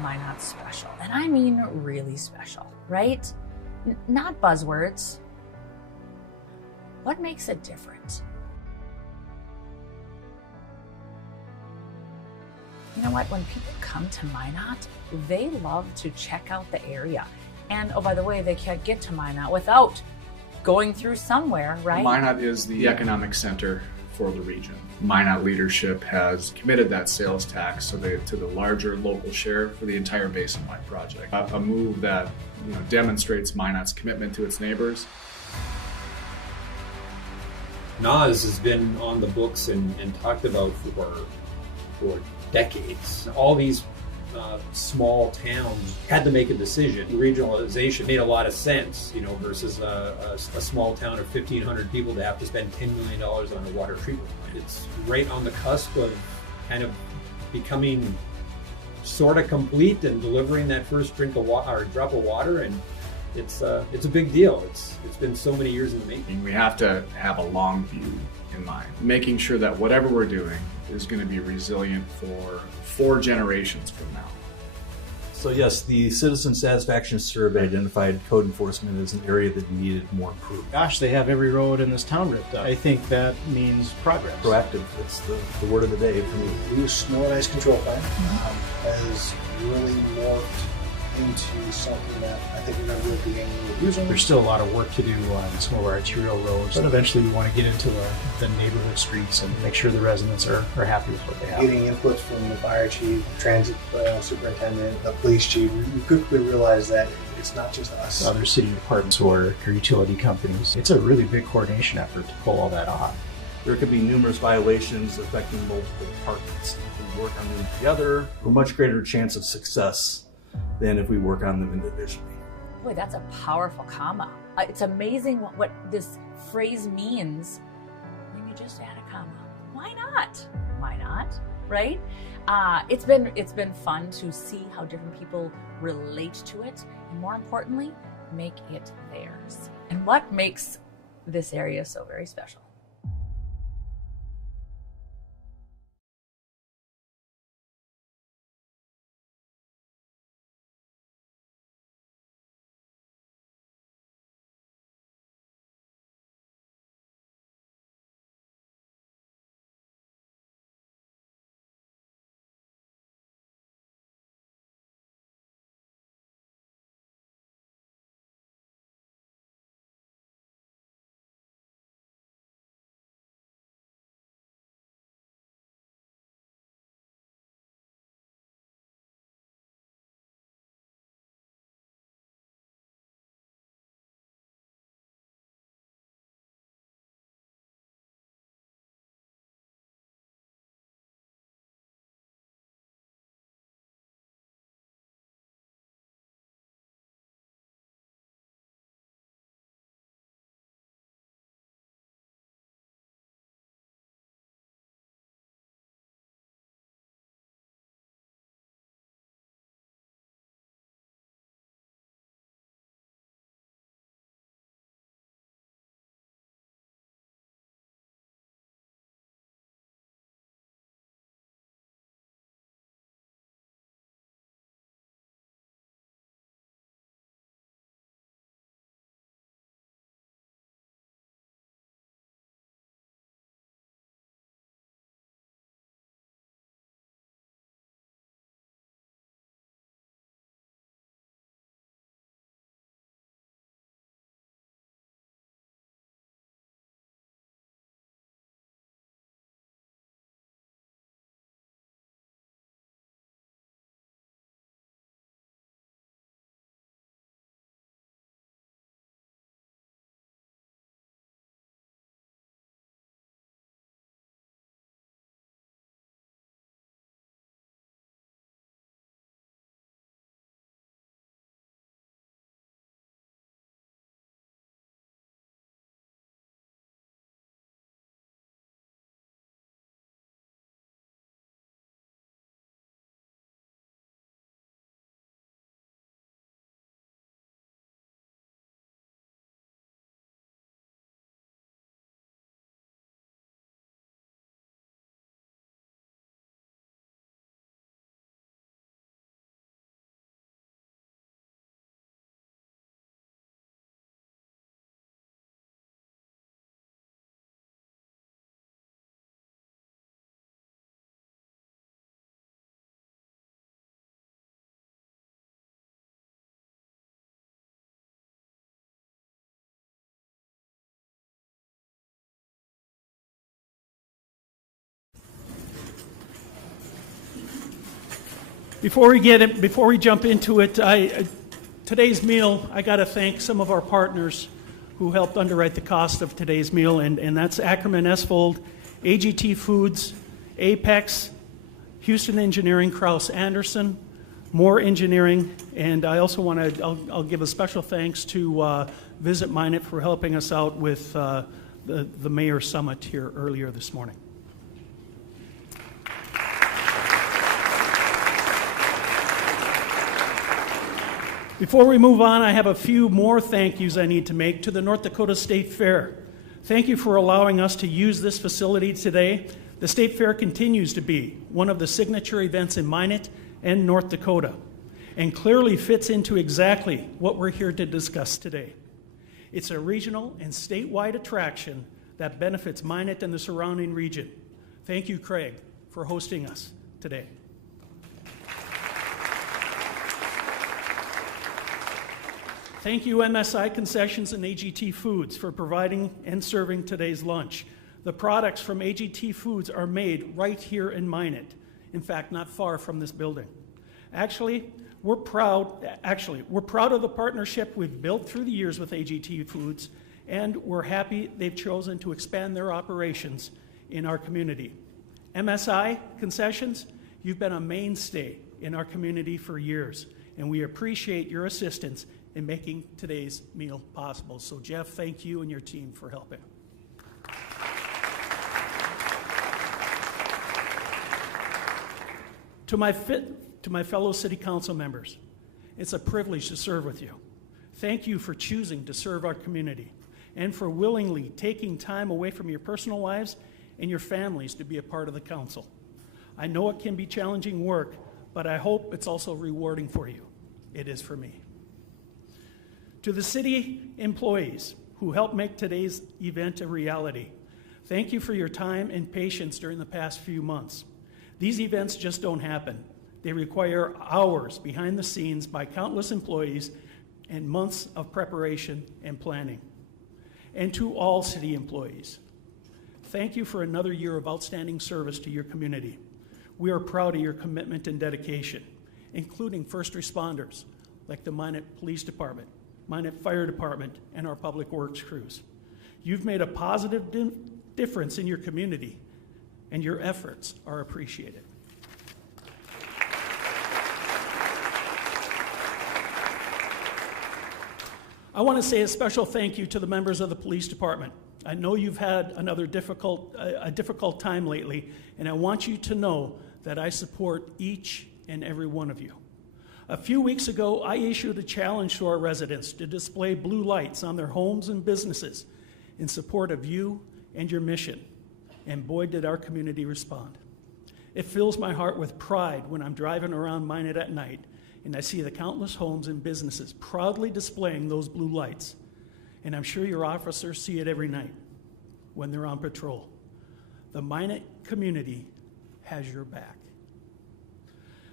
Minot special? And I mean really special, right? Not buzzwords. What makes it different? You know what? When people come to Minot, they love to check out the area. And oh, by the way, they can't get to Minot without going through somewhere, right? Minot is the economic center for the region. Minot leadership has committed that sales tax to the larger local share for the entire basin-wide project. A move that demonstrates Minot's commitment to its neighbors. NAS has been on the books and talked about for decades. All these small towns had to make a decision. Regionalization made a lot of sense, versus a small town of 1,500 people to have to spend $10 million on a water treatment plant. It's right on the cusp of kind of becoming sort of complete and delivering that first drink of water or drop of water, and it's a big deal. It's been so many years in the making. We have to have a long view in mind, making sure that whatever we're doing is going to be resilient for 4 generations from now. So yes, the Citizen Satisfaction Survey identified code enforcement as an area that needed more improvement. Gosh, they have every road in this town ripped up. I think that means progress. Proactive, that's the word of the day for me. The new snow and ice control plan has really morphed into something that I think we're going to really be able to use. There's still a lot of work to do on some of our arterial roads, but eventually we want to get into the neighborhood streets and make sure the residents are happy with what they have. Getting input from the fire chief, transit superintendent, the police chief, we quickly realized that it's not just us. Other city departments or utility companies. It's a really big coordination effort to pull all that off. There could be numerous violations affecting multiple departments. If we work on them together, we're a much greater chance of success than if we work on them individually. Boy, that's a powerful comma. It's amazing what this phrase means when you just add a comma. Why not? Why not? Right? It's been fun to see how different people relate to it, and more importantly, make it theirs. And what makes this area so very special? Before we jump into it, today's meal, I got to thank some of our partners who helped underwrite the cost of today's meal, and that's Ackerman Esfold, AGT Foods, Apex, Houston Engineering, Kraus Anderson, Moore Engineering, and I also want to, I'll give a special thanks to Visit Minot for helping us out with the Mayor Summit here earlier this morning. Before we move on, I have a few more thank yous I need to make to the North Dakota State Fair. Thank you for allowing us to use this facility today. The State Fair continues to be one of the signature events in Minot and North Dakota, and clearly fits into exactly what we're here to discuss today. It's a regional and statewide attraction that benefits Minot and the surrounding region. Thank you, Craig, for hosting us today. Thank you, MSI Concessions and AGT Foods, for providing and serving today's lunch. The products from AGT Foods are made right here in Minot. In fact, not far from this building. Actually, we're proud of the partnership we've built through the years with AGT Foods, and we're happy they've chosen to expand their operations in our community. MSI Concessions, you've been a mainstay in our community for years, and we appreciate your assistance in making today's meal possible. So Jeff, thank you and your team for helping. To my fellow city council members, it's a privilege to serve with you. Thank you for choosing to serve our community and for willingly taking time away from your personal lives and your families to be a part of the council. I know it can be challenging work, but I hope it's also rewarding for you. It is for me. To the city employees who helped make today's event a reality, thank you for your time and patience during the past few months. These events just don't happen. They require hours behind the scenes by countless employees and months of preparation and planning. And to all city employees, thank you for another year of outstanding service to your community. We are proud of your commitment and dedication, including first responders like the Minot Police Department, Minot Fire Department, and our public works crews. You've made a positive difference in your community, and your efforts are appreciated. I want to say a special thank you to the members of the police department. I know you've had a difficult time lately, and I want you to know that I support each and every one of you. A few weeks ago, I issued a challenge to our residents to display blue lights on their homes and businesses in support of you and your mission. And boy, did our community respond. It fills my heart with pride when I'm driving around Minot at night and I see the countless homes and businesses proudly displaying those blue lights. And I'm sure your officers see it every night when they're on patrol. The Minot community has your back.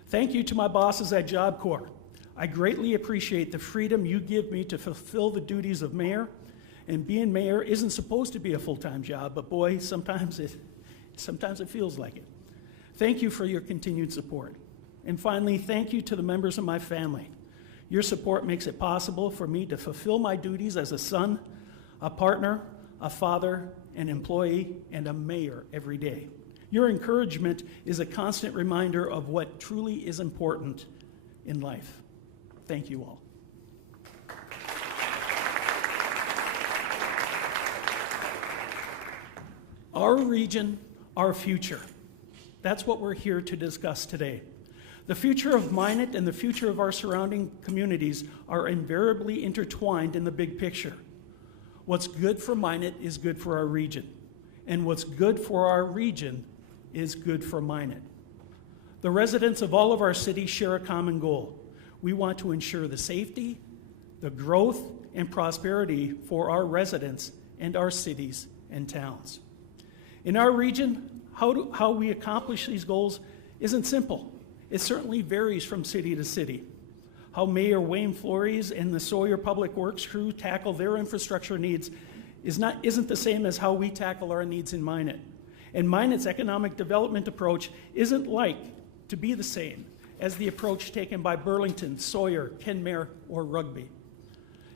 Thank you to my bosses at Job Corps. I greatly appreciate the freedom you give me to fulfill the duties of mayor. And being mayor isn't supposed to be a full-time job, but boy, sometimes it feels like it. Thank you for your continued support. And finally, thank you to the members of my family. Your support makes it possible for me to fulfill my duties as a son, a partner, a father, an employee, and a mayor every day. Your encouragement is a constant reminder of what truly is important in life. Thank you all. Our region, our future. That's what we're here to discuss today. The future of Minot and the future of our surrounding communities are invariably intertwined in the big picture. What's good for Minot is good for our region, and what's good for our region is good for Minot. The residents of all of our cities share a common goal. We want to ensure the safety, the growth, and prosperity for our residents and our cities and towns. In our region, how we accomplish these goals isn't simple. It certainly varies from city to city. How Mayor Wayne Flores and the Sawyer Public Works crew tackle their infrastructure needs isn't the same as how we tackle our needs in Minot. And Minot's economic development approach isn't like to be the same as the approach taken by Burlington, Sawyer, Kenmare, or Rugby.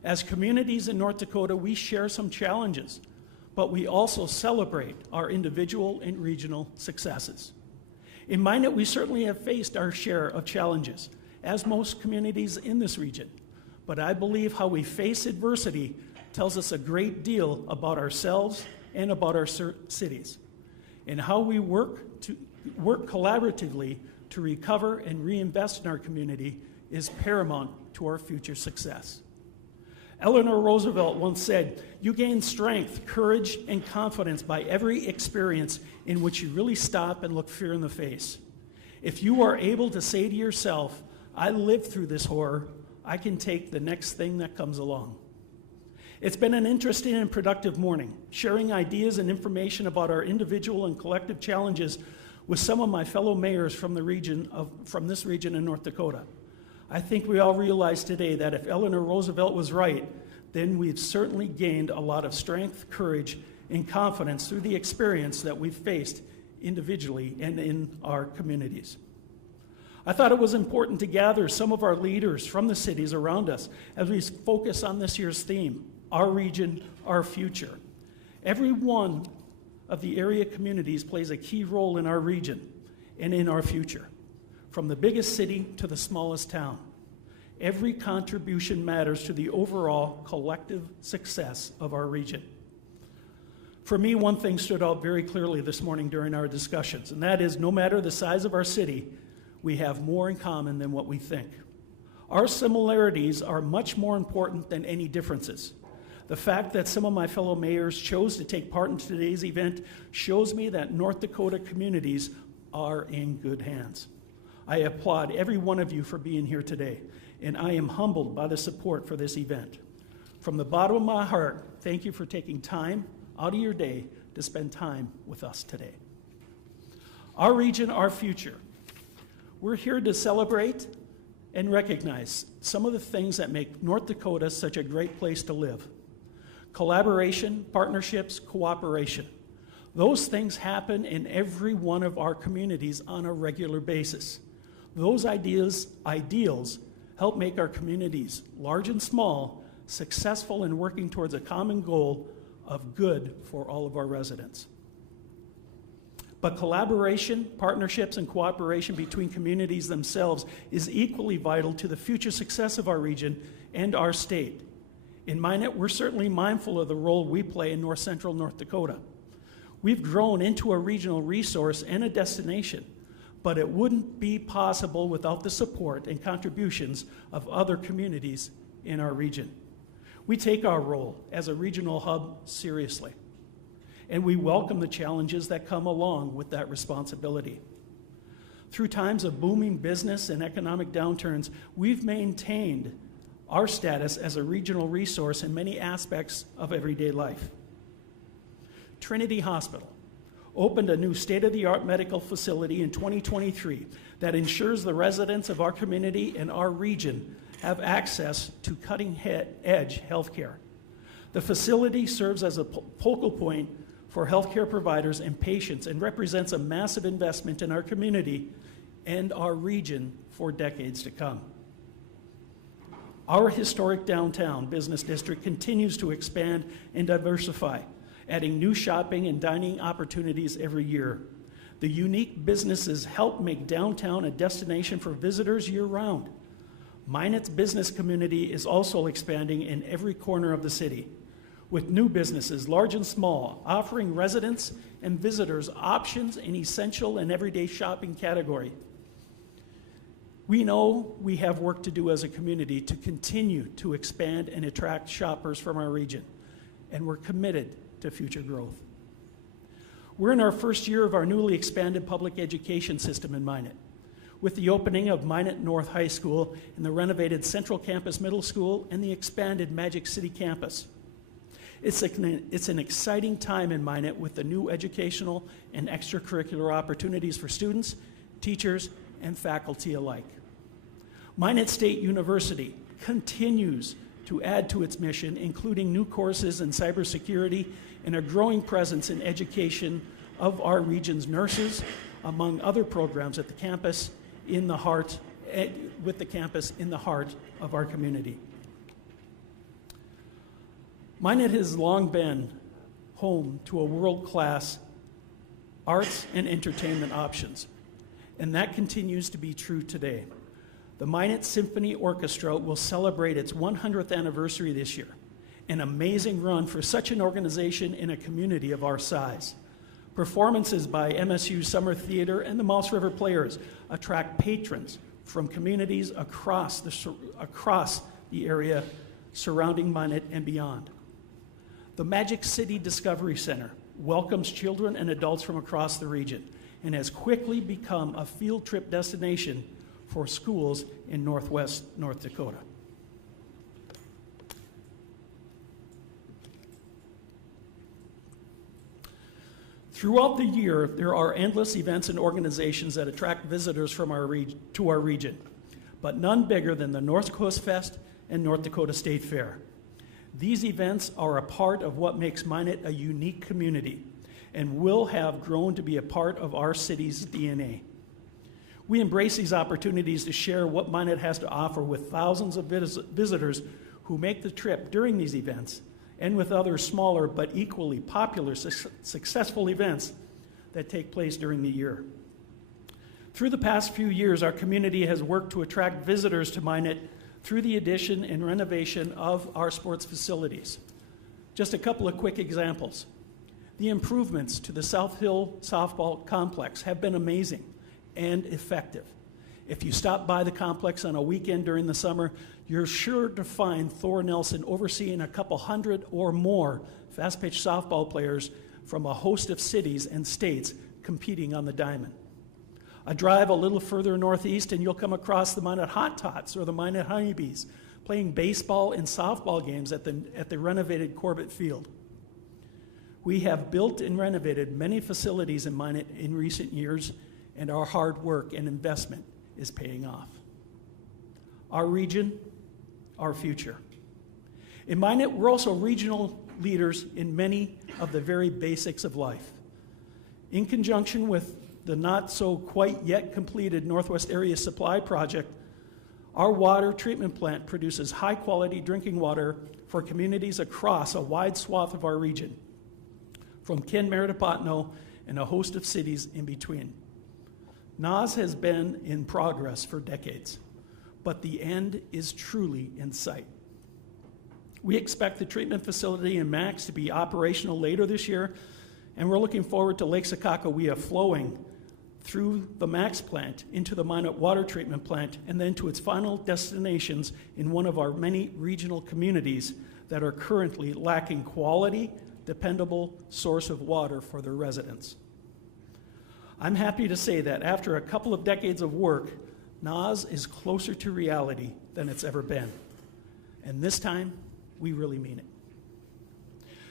As communities in North Dakota, we share some challenges, but we also celebrate our individual and regional successes. In Minot, we certainly have faced our share of challenges, as most communities in this region. But I believe how we face adversity tells us a great deal about ourselves and about our cities, and how we work collaboratively to recover and reinvest in our community is paramount to our future success. Eleanor Roosevelt once said, "You gain strength, courage, and confidence by every experience in which you really stop and look fear in the face." If you are able to say to yourself, "I lived through this horror, I can take the next thing that comes along." It's been an interesting and productive morning, sharing ideas and information about our individual and collective challenges with some of my fellow mayors from this region in North Dakota. I think we all realize today that if Eleanor Roosevelt was right, then we've certainly gained a lot of strength, courage, and confidence through the experience that we've faced individually and in our communities. I thought it was important to gather some of our leaders from the cities around us as we focus on this year's theme, our region, our future. Every one of the area communities plays a key role in our region and in our future, from the biggest city to the smallest town. Every contribution matters to the overall collective success of our region. For me, one thing stood out very clearly this morning during our discussions, and that is no matter the size of our city, we have more in common than what we think. Our similarities are much more important than any differences. The fact that some of my fellow mayors chose to take part in today's event shows me that North Dakota communities are in good hands. I applaud every one of you for being here today, and I am humbled by the support for this event. From the bottom of my heart, thank you for taking time out of your day to spend time with us today. Our region, our future. We're here to celebrate and recognize some of the things that make North Dakota such a great place to live. Collaboration, partnerships, cooperation. Those things happen in every one of our communities on a regular basis. Those ideals help make our communities, large and small, successful in working towards a common goal of good for all of our residents. But collaboration, partnerships, and cooperation between communities themselves is equally vital to the future success of our region and our state. In Minot, we're certainly mindful of the role we play in north central North Dakota. We've grown into a regional resource and a destination, but it wouldn't be possible without the support and contributions of other communities in our region. We take our role as a regional hub seriously, and we welcome the challenges that come along with that responsibility. Through times of booming business and economic downturns, we've maintained our status as a regional resource in many aspects of everyday life. Trinity Hospital opened a new state-of-the-art medical facility in 2023 that ensures the residents of our community and our region have access to cutting-edge healthcare. The facility serves as a focal point for healthcare providers and patients and represents a massive investment in our community and our region for decades to come. Our historic downtown business district continues to expand and diversify, adding new shopping and dining opportunities every year. The unique businesses help make downtown a destination for visitors year-round. Minot's business community is also expanding in every corner of the city, with new businesses, large and small, offering residents and visitors options in essential and everyday shopping category. We know we have work to do as a community to continue to expand and attract shoppers from our region, and we're committed to future growth. We're in our first year of our newly expanded public education system in Minot, with the opening of Minot North High School and the renovated Central Campus Middle School and the expanded Magic City Campus. It's an exciting time in Minot with the new educational and extracurricular opportunities for students, teachers, and faculty alike. Minot State University continues to add to its mission, including new courses in cybersecurity and a growing presence in education of our region's nurses, among other programs at the campus in the heart with the campus in the heart of our community. Minot has long been home to a world-class arts and entertainment options, and that continues to be true today. The Minot Symphony Orchestra will celebrate its 100th anniversary this year, an amazing run for such an organization in a community of our size. Performances by MSU Summer Theater and the Mouse River Players attract patrons from communities across the area surrounding Minot and beyond. The Magic City Discovery Center welcomes children and adults from across the region and has quickly become a field trip destination for schools in Northwest North Dakota. Throughout the year, there are endless events and organizations that attract visitors from to our region, but none bigger than the North Coast Fest and North Dakota State Fair. These events are a part of what makes Minot a unique community and will have grown to be a part of our city's DNA. We embrace these opportunities to share what Minot has to offer with thousands of visitors who make the trip during these events, and with other smaller but equally popular successful events that take place during the year. Through the past few years, our community has worked to attract visitors to Minot through the addition and renovation of our sports facilities. Just a couple of quick examples. The improvements to the South Hill softball complex have been amazing and effective. If you stop by the complex on a weekend during the summer, you're sure to find Thor Nelson overseeing a couple hundred or more fast-pitch softball players from a host of cities and states competing on the diamond. A drive a little further northeast and you'll come across the Minot Hot Tots or the Minot Honeybees playing baseball and softball games at the renovated Corbett Field. We have built and renovated many facilities in Minot in recent years, and our hard work and investment is paying off. Our region, our future. In Minot, we're also regional leaders in many of the very basics of life. In conjunction with the not so quite yet completed Northwest Area Supply Project, our water treatment plant produces high quality drinking water for communities across a wide swath of our region, from Kenmare to Potno and a host of cities in between. NAS has been in progress for decades, but the end is truly in sight. We expect the treatment facility in Max to be operational later this year, and we're looking forward to Lake Sakakawea flowing through the Max plant into the Minot water treatment plant and then to its final destinations in one of our many regional communities that are currently lacking quality, dependable source of water for their residents. I'm happy to say that after a couple of decades of work, NAS is closer to reality than it's ever been. And this time, we really mean it.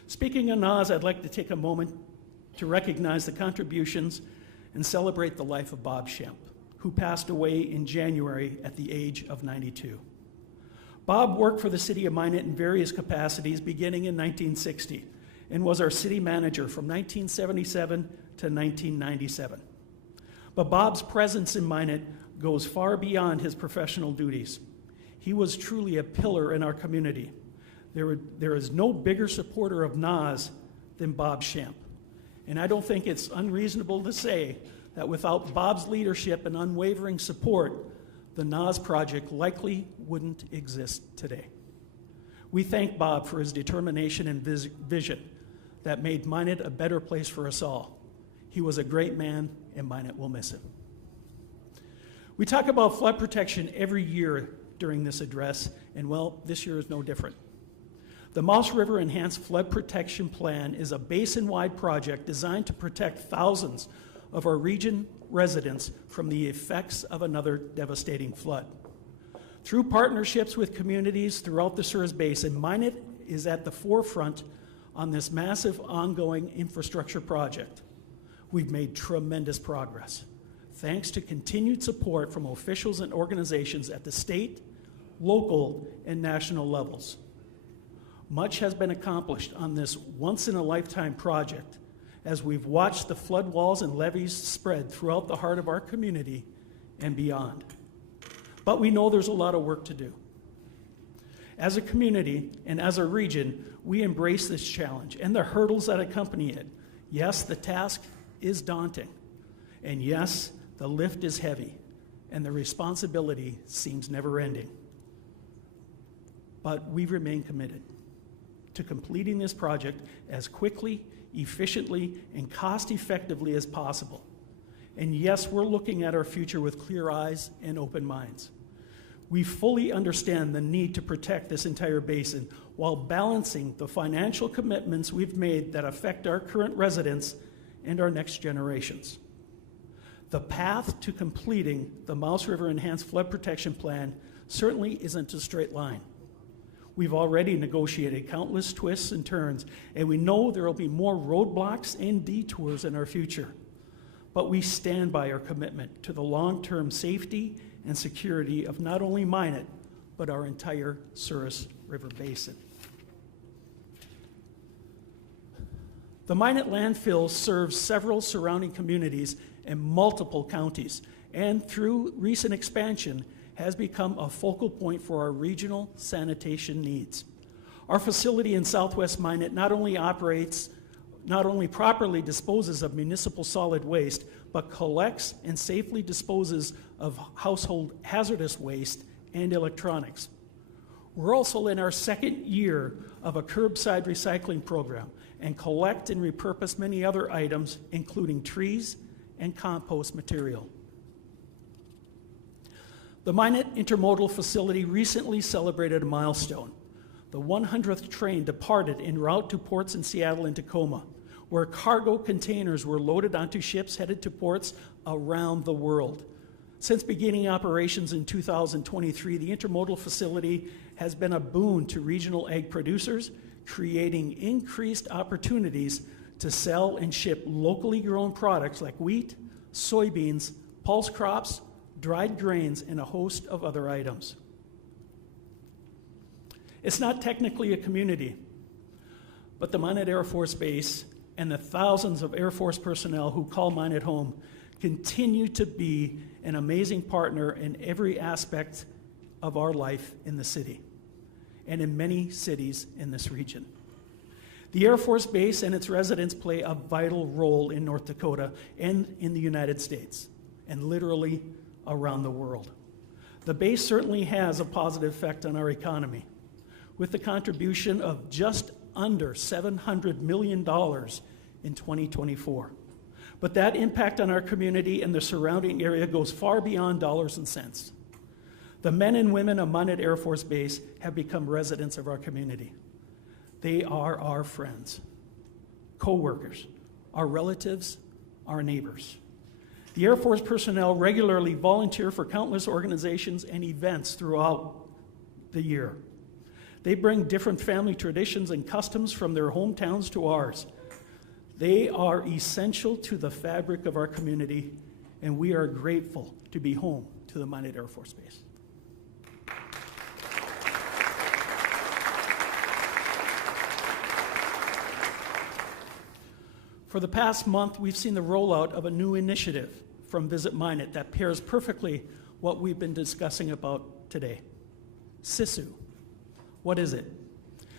Speaking of NAS, I'd like to take a moment to recognize the contributions and celebrate the life of Bob Schempp, who passed away in January at the age of 92. Bob worked for the city of Minot in various capacities beginning in 1960 and was our city manager from 1977 to 1997. But Bob's presence in Minot goes far beyond his professional duties. He was truly a pillar in our community. There is no bigger supporter of NAS than Bob Schempp. And I don't think it's unreasonable to say that without Bob's leadership and unwavering support, the NAS project likely wouldn't exist today. We thank Bob for his determination and vision that made Minot a better place for us all. He was a great man, and Minot will miss him. We talk about flood protection every year during this address, and well, this year is no different. The Mouse River Enhanced Flood Protection Plan is a basin-wide project designed to protect thousands of our region residents from the effects of another devastating flood. Through partnerships with communities throughout the Suez Basin, Minot is at the forefront on this massive ongoing infrastructure project. We've made tremendous progress, thanks to continued support from officials and organizations at the state, local, and national levels. Much has been accomplished on this once-in-a-lifetime project as we've watched the flood walls and levees spread throughout the heart of our community and beyond. But we know there's a lot of work to do. As a community and as a region, we embrace this challenge and the hurdles that accompany it. Yes, the task is daunting. And yes, the lift is heavy. And the responsibility seems never ending. But we remain committed to completing this project as quickly, efficiently, and cost-effectively as possible. And yes, we're looking at our future with clear eyes and open minds. We fully understand the need to protect this entire basin while balancing the financial commitments we've made that affect our current residents and our next generations. The path to completing the Mouse River Enhanced Flood Protection Plan certainly isn't a straight line. We've already negotiated countless twists and turns, and we know there will be more roadblocks and detours in our future. But we stand by our commitment to the long-term safety and security of not only Minot, but our entire Souris River Basin. The Minot landfill serves several surrounding communities and multiple counties, and through recent expansion has become a focal point for our regional sanitation needs. Our facility in Southwest Minot not only properly disposes of municipal solid waste, but collects and safely disposes of household hazardous waste and electronics. We're also in our second year of a curbside recycling program and collect and repurpose many other items, including trees and compost material. The Minot Intermodal Facility recently celebrated a milestone. The 100th train departed en route to ports in Seattle and Tacoma, where cargo containers were loaded onto ships headed to ports around the world. Since beginning operations in 2023, the intermodal facility has been a boon to regional ag producers, creating increased opportunities to sell and ship locally grown products like wheat, soybeans, pulse crops, dried grains, and a host of other items. It's not technically a community, but the Minot Air Force Base and the thousands of Air Force personnel who call Minot home continue to be an amazing partner in every aspect of our life in the city and in many cities in this region. The Air Force Base and its residents play a vital role in North Dakota and in the United States, and literally around the world. The base certainly has a positive effect on our economy, with the contribution of just under $700 million in 2024. But that impact on our community and the surrounding area goes far beyond dollars and cents. The men and women of Minot Air Force Base have become residents of our community. They are our friends, co-workers, our relatives, our neighbors. The Air Force personnel regularly volunteer for countless organizations and events throughout the year. They bring different family traditions and customs from their hometowns to ours. They are essential to the fabric of our community, and we are grateful to be home to the Minot Air Force Base. For the past month, we've seen the rollout of a new initiative from Visit Minot that pairs perfectly what we've been discussing about today. Sisu. What is it?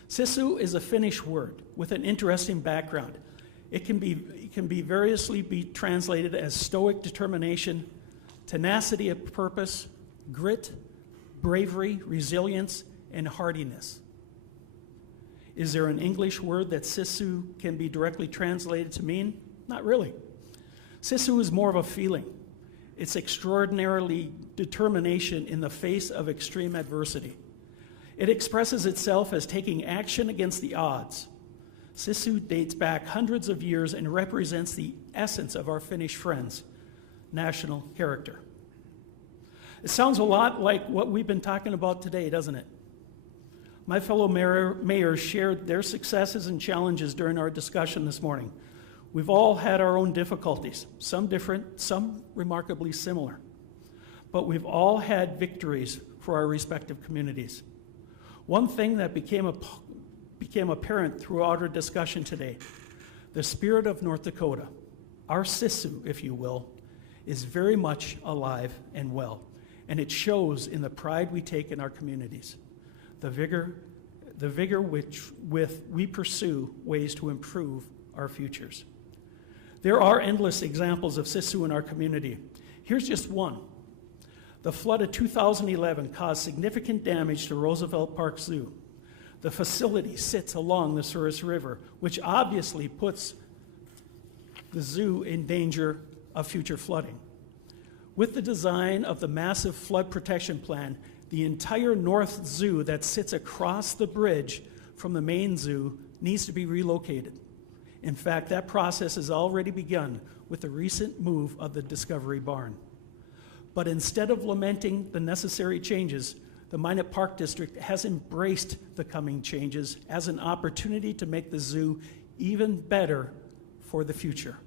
Sisu is a Finnish word with an interesting background. It can be variously be translated as stoic determination, tenacity of purpose, grit, bravery, resilience, and hardiness. Is there an English word that sisu can be directly translated to mean? Not really. Sisu is more of a feeling. It's extraordinarily determination in the face of extreme adversity. It expresses itself as taking action against the odds. Sisu dates back hundreds of years and represents the essence of our Finnish friends' national character. It sounds a lot like what we've been talking about today, doesn't it? My fellow mayors shared their successes and challenges during our discussion this morning. We've all had our own difficulties, some different, some remarkably similar. But we've all had victories for our respective communities. One thing that became apparent throughout our discussion today, the spirit of North Dakota, our Sisu, if you will, is very much alive and well. and it shows in the pride we take in our communities, the vigor with we pursue ways to improve our futures. There are endless examples of Sisu in our community. Here's just one. The flood of 2011 caused significant damage to Roosevelt Park Zoo. The facility sits along the Souris River, which obviously puts the zoo in danger of future flooding. With the design of the massive flood protection plan, the entire North Zoo that sits across the bridge from the main zoo needs to be relocated. In fact, that process has already begun with the recent move of the Discovery Barn. But instead of lamenting the necessary changes, the Minot Park District has embraced the coming changes as an opportunity to make the zoo even better for the future.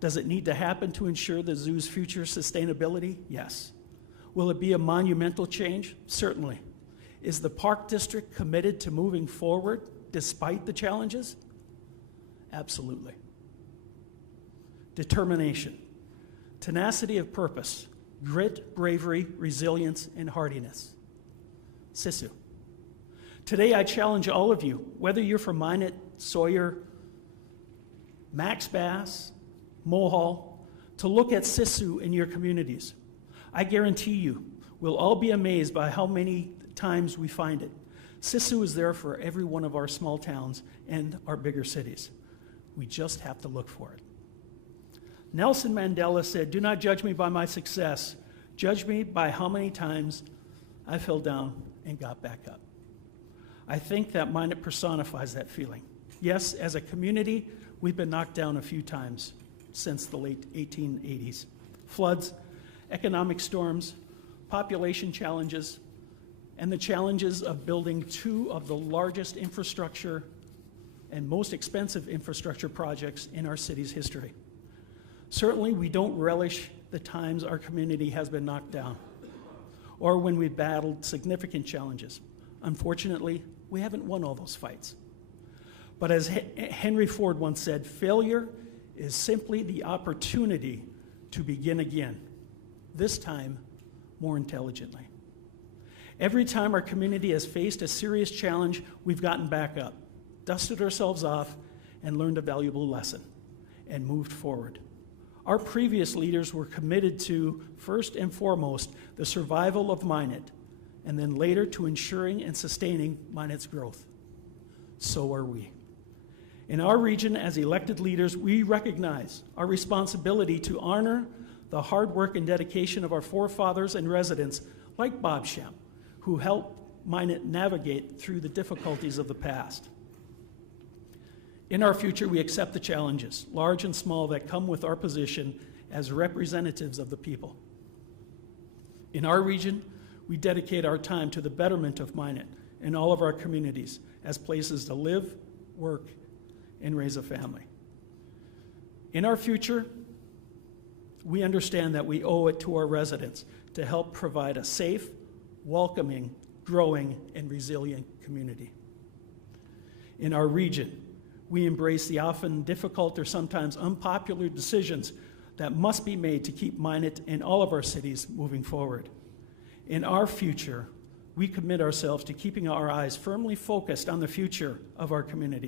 Does it need to happen to ensure the zoo's future sustainability? Yes. Will it be a monumental change? Certainly. Is the Park District committed to moving forward despite the challenges? Absolutely. Determination, tenacity of purpose, grit, bravery, resilience, and hardiness. Sisu. Today I challenge all of you, whether you're from Minot, Sawyer, Max Bass, Mohall, to look at Sisu in your communities. I guarantee you, we'll all be amazed by how many times we find it. Sisu is there for every one of our small towns and our bigger cities. We just have to look for it. Nelson Mandela said, "Do not judge me by my success. Judge me by how many times I fell down and got back up." I think that Minot personifies that feeling. Yes, as a community, we've been knocked down a few times since the late 1880s. Floods, economic storms, population challenges, and the challenges of building two of the largest infrastructure and most expensive infrastructure projects in our city's history. Certainly, we don't relish the times our community has been knocked down or when we've battled significant challenges. Unfortunately, we haven't won all those fights. But as Henry Ford once said, failure is simply the opportunity to begin again, this time more intelligently. Every time our community has faced a serious challenge, we've gotten back up, dusted ourselves off, and learned a valuable lesson, and moved forward. Our previous leaders were committed to, first and foremost, the survival of Minot, and then later to ensuring and sustaining Minot's growth. So are we. In our region, as elected leaders, we recognize our responsibility to honor the hard work and dedication of our forefathers and residents, like Bob Shem, who helped Minot navigate through the difficulties of the past. In our future, we accept the challenges, large and small, that come with our position as representatives of the people. In our region, we dedicate our time to the betterment of Minot and all of our communities as places to live, work, and raise a family. In our future, we understand that we owe it to our residents to help provide a safe, welcoming, growing, and resilient community. In our region, we embrace the often difficult or sometimes unpopular decisions that must be made to keep Minot and all of our cities moving forward. In our future, we commit ourselves to keeping our eyes firmly focused on the future of our community.